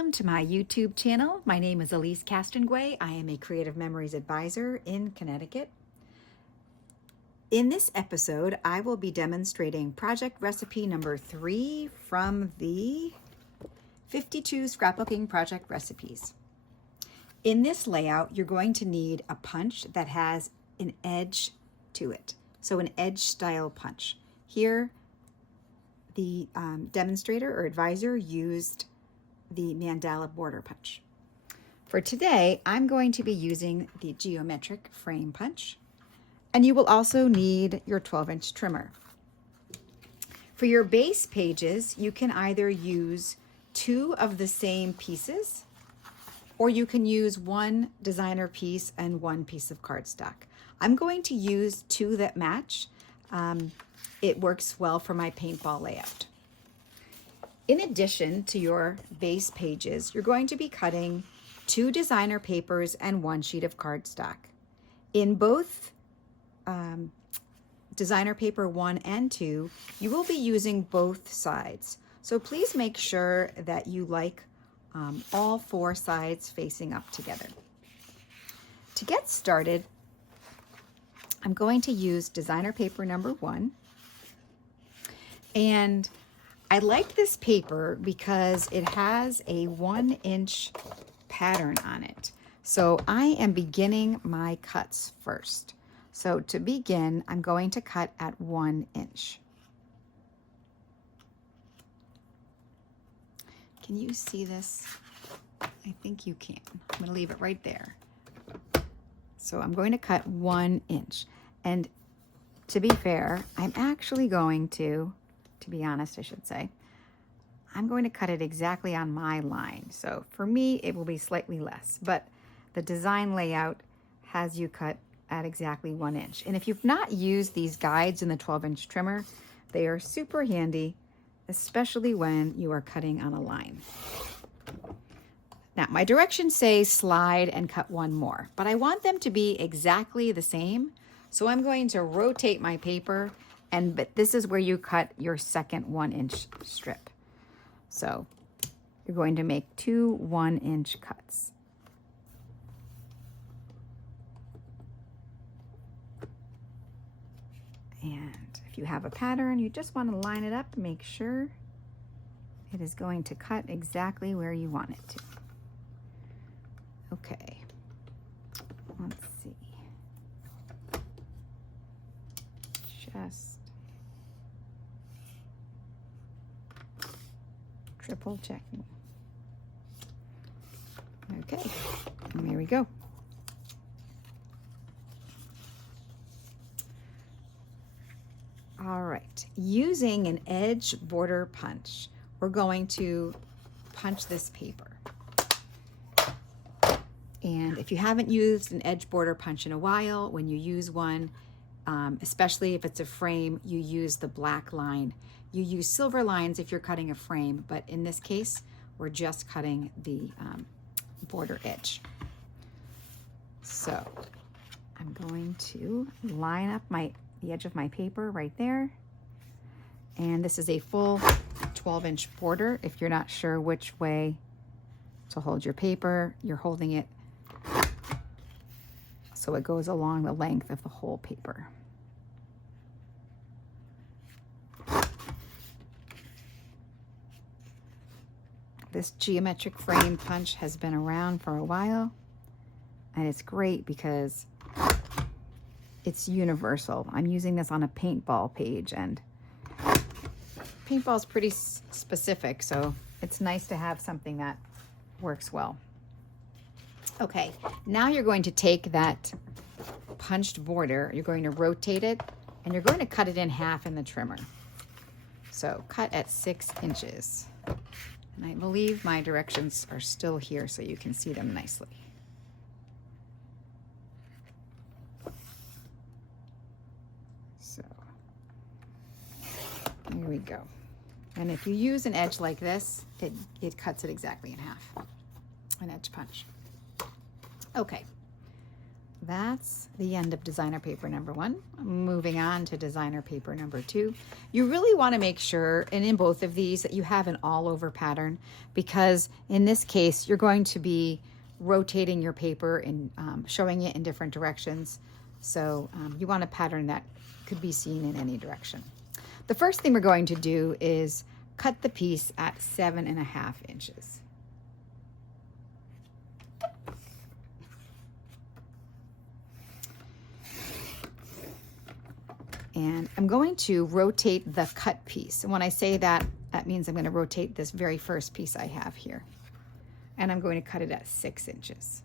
Welcome to my YouTube channel. My name is Elise Castonguay. I am a Creative Memories Advisor in Connecticut. In this episode, I will be demonstrating project recipe number 3 from the 52 Scrapbooking Project Recipes. In this layout, you're going to need a punch that has an edge to it. So an edge style punch. Here, the demonstrator or advisor used the mandala border punch. For today, I'm going to be using the geometric frame punch, and you will also need your 12-inch trimmer. For your base pages, you can either use 2 of the same pieces, or you can use 1 designer piece and 1 piece of cardstock. I'm going to use 2 that match. It works well for my paintball layout. In addition to your base pages, you're going to be cutting 2 designer papers and 1 sheet of cardstock. In both designer paper 1 and 2, you will be using both sides. So please make sure that you like all 4 sides facing up together. To get started, I'm going to use designer paper number 1. And I like this paper because it has a 1-inch pattern on it. So I am beginning my cuts first. So to begin, I'm going to cut at 1 inch. Can you see this? I think you can. I'm going to leave it right there. So I'm going to cut 1 inch. And to be fair, I'm actually going to be honest, I should say, I'm going to cut it exactly on my line. So for me, it will be slightly less, but the design layout has you cut at exactly 1 inch. And if you've not used these guides in the 12-inch trimmer, they are super handy, especially when you are cutting on a line. Now, my directions say slide and cut 1 more, but I want them to be exactly the same. So I'm going to rotate my paper, but this is where you cut your second 1-inch strip. So you're going to make 2 1-inch cuts. And if you have a pattern, you just want to line it up and make sure it is going to cut exactly where you want it to. Okay, let's see. Just triple checking. Okay, and there we go. All right, using an edge border punch, we're going to punch this paper. And if you haven't used an edge border punch in a while, when you use one, especially if it's a frame, you use the black line. You use silver lines if you're cutting a frame, but in this case, we're just cutting the border edge. So I'm going to line up the edge of my paper right there. And this is a full 12-inch border. If you're not sure which way to hold your paper, you're holding it so it goes along the length of the whole paper. This geometric frame punch has been around for a while, and it's great because it's universal. I'm using this on a paintball page, and paintball is pretty specific, so it's nice to have something that works well. Okay, now you're going to take that punched border, you're going to rotate it, and you're going to cut it in half in the trimmer. So cut at 6 inches. And I believe my directions are still here so you can see them nicely. So here we go. And if you use an edge like this, it cuts it exactly in half. An edge punch. Okay. that's the end of designer paper number 1. Moving on to designer paper number 2. You really want to make sure, and in both of these, that you have an all over pattern, because in this case, you're going to be rotating your paper and showing it in different directions. So you want a pattern that could be seen in any direction. The first thing we're going to do is cut the piece at 7.5 inches. And I'm going to rotate the cut piece. And when I say that, that means I'm going to rotate this very first piece I have here. And I'm going to cut it at 6 inches.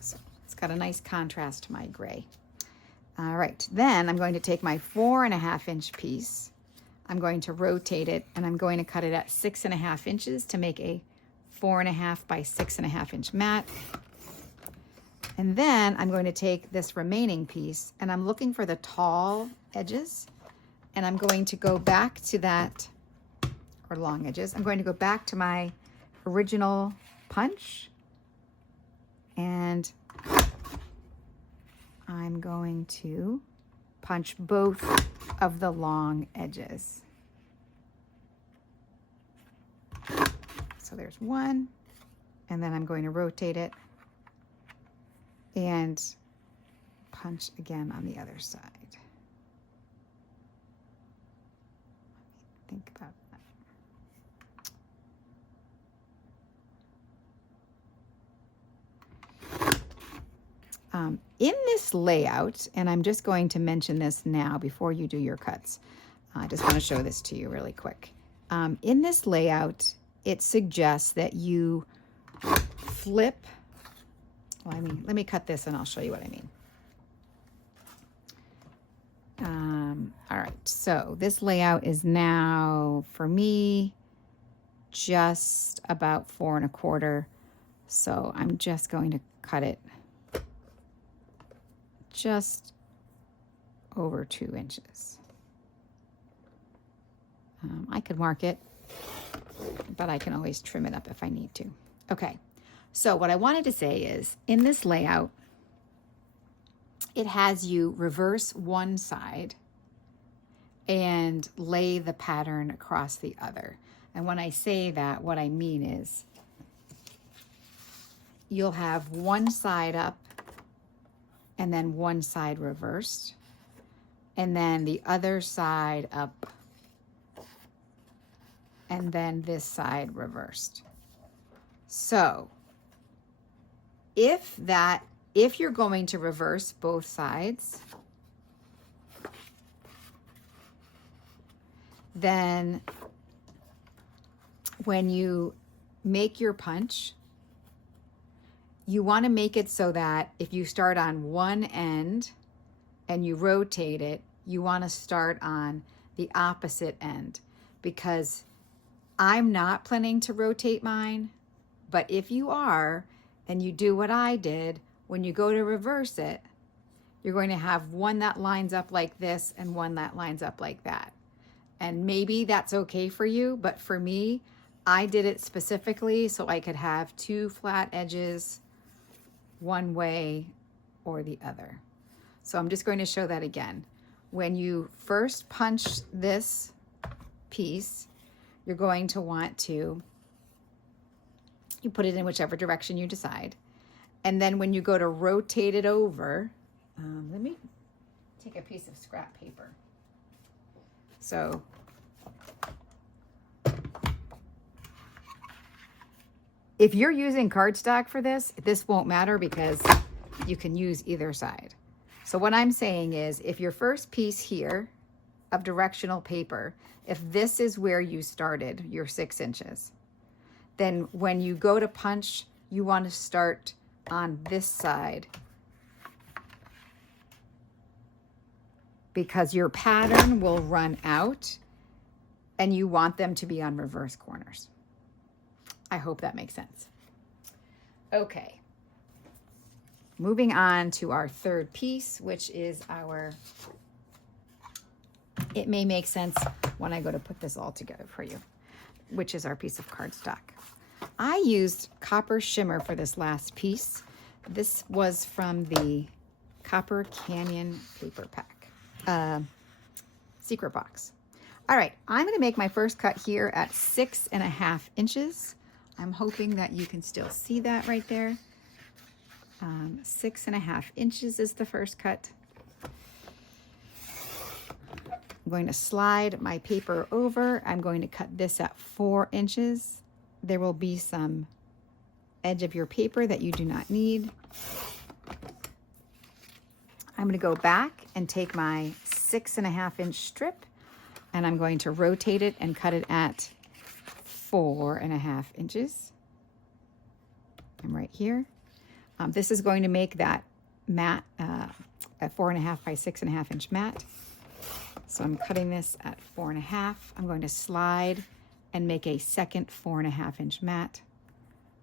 So it's got a nice contrast to my gray. All right, then I'm going to take my 4.5 inch piece. I'm going to rotate it, and I'm going to cut it at 6.5 inches to make a 4.5 by 6.5 inch mat. And then I'm going to take this remaining piece, and I'm looking for the tall edges, and I'm going to go back to that, or long edges. I'm going to go back to my original punch, and I'm going to punch both of the long edges. So there's one, and then I'm going to rotate it and punch again on the other side. Think about that. In this layout, and I'm just going to mention this now before you do your cuts, I just want to show this to you really quick. In this layout, it suggests that you flip. Well, let me cut this and I'll show you what I mean. All right, so this layout is now, for me, just about 4.25. So I'm just going to cut it just over 2 inches. I could mark it, but I can always trim it up if I need to. Okay. So what I wanted to say is, in this layout, it has you reverse one side and lay the pattern across the other. And when I say that, what I mean is you'll have one side up and then one side reversed, and then the other side up, and then this side reversed. So if you're going to reverse both sides, then when you make your punch, you want to make it so that if you start on one end and you rotate it, you want to start on the opposite end, because I'm not planning to rotate mine, but if you are, and you do what I did, when you go to reverse it, you're going to have one that lines up like this and one that lines up like that. And maybe that's okay for you, but for me, I did it specifically so I could have two flat edges one way or the other. So I'm just going to show that again. When you first punch this piece, you're going to want to, you put it in whichever direction you decide. And then when you go to rotate it over, let me take a piece of scrap paper. So if you're using cardstock for this, this won't matter because you can use either side. So what I'm saying is, if your first piece here of directional paper, if this is where you started, your 6 inches, then when you go to punch, you want to start on this side, because your pattern will run out and you want them to be on reverse corners. I hope that makes sense. Okay. Moving on to our third piece, which is our, it may make sense when I go to put this all together for you, which is our piece of cardstock. I used Copper Shimmer for this last piece. This was from the Copper Canyon paper pack, secret box. All right, I'm going to make my first cut here at 6.5 inches. I'm hoping that you can still see that right there. 6.5 inches is the first cut. I'm going to slide my paper over. I'm going to cut this at 4 inches. There will be some edge of your paper that you do not need. I'm going to go back and take my 6.5 inch strip, and I'm going to rotate it and cut it at 4.5 inches. I'm right here. This is going to make that mat, a 4.5 by 6.5 inch mat. So I'm cutting this at 4.5. I'm going to slide and make a second 4.5 inch mat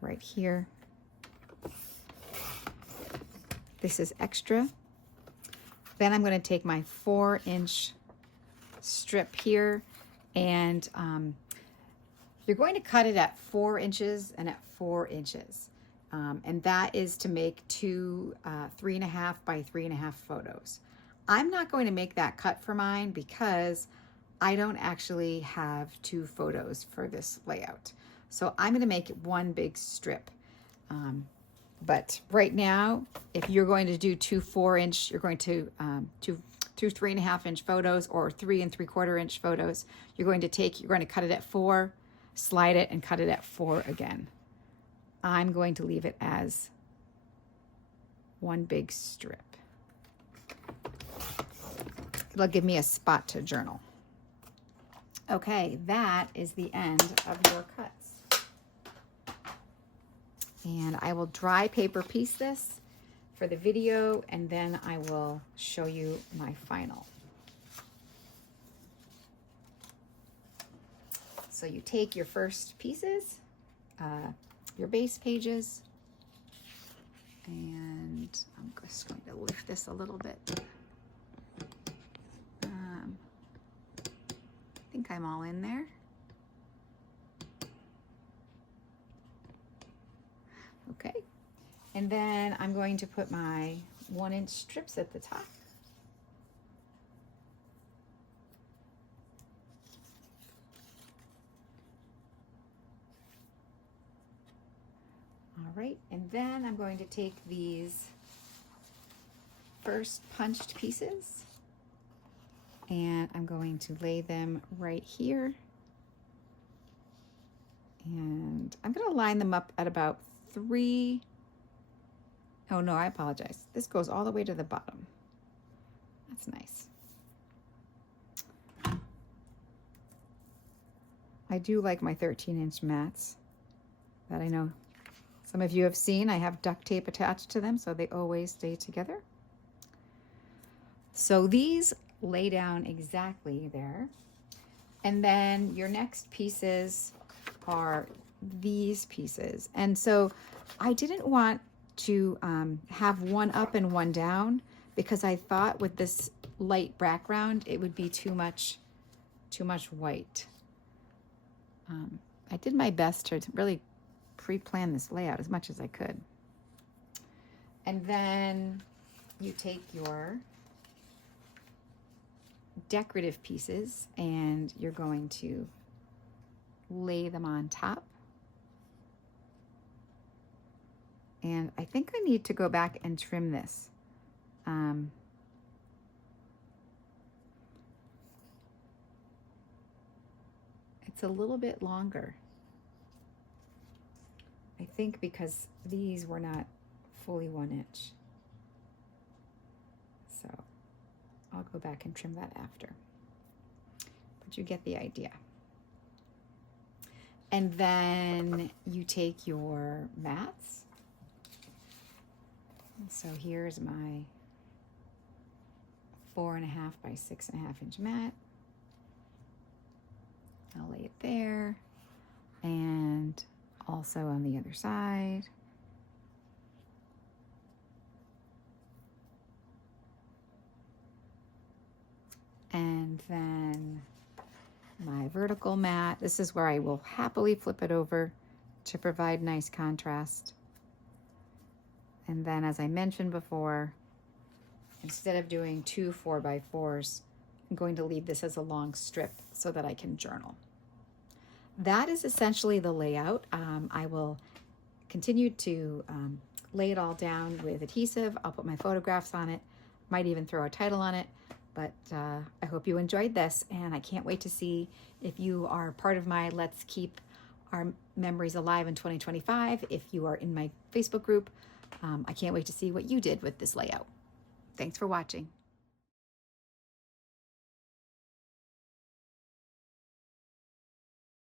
right here. This is extra. Then I'm going to take my 4 inch strip here, and you're going to cut it at 4 inches and at 4 inches. And that is to make two 3.5 by 3.5 photos. I'm not going to make that cut for mine because I don't actually have 2 photos for this layout. So I'm going to make it one big strip. But right now, if you're going to do 2 4 inch, you're going to two 3.5 inch photos or 3 3/4 inch photos. You're going to cut it at 4, slide it, and cut it at 4 again. I'm going to leave it as one big strip. It'll give me a spot to journal. Okay, that is the end of your cuts. And I will dry paper piece this for the video, and then I will show you my final. So you take your first pieces, your base pages, and I'm just going to lift this a little bit. I think I'm all in there. Okay, and then I'm going to put my 1 inch strips at the top. All right, and then I'm going to take these first punched pieces and I'm going to lay them right here. And I'm going to line them up at about 3. Oh no, I apologize. This goes all the way to the bottom. That's nice. I do like my 13-inch mats that I know some of you have seen. I have duct tape attached to them so they always stay together. So these lay down exactly there. And then your next pieces are these pieces. And so I didn't want to have one up and one down because I thought with this light background it would be too much white. I did my best to really pre-plan this layout as much as I could. And then you take your decorative pieces and you're going to lay them on top. And I think I need to go back and trim this. It's a little bit longer. I think because these were not fully 1 inch. So I'll go back and trim that after. But you get the idea. And then you take your mats. So here's my 4.5 by 6.5 inch mat. I'll lay it there, and also on the other side. And then my vertical mat. This is where I will happily flip it over to provide nice contrast. And then, as I mentioned before, instead of doing 2 4x4s, I'm going to leave this as a long strip so that I can journal. That is essentially the layout. I will continue to lay it all down with adhesive. I'll put my photographs on it, might even throw a title on it, but I hope you enjoyed this, and I can't wait to see if you are part of my Let's Keep Our Memories Alive in 2025. If you are in my Facebook group, I can't wait to see what you did with this layout. Thanks for watching.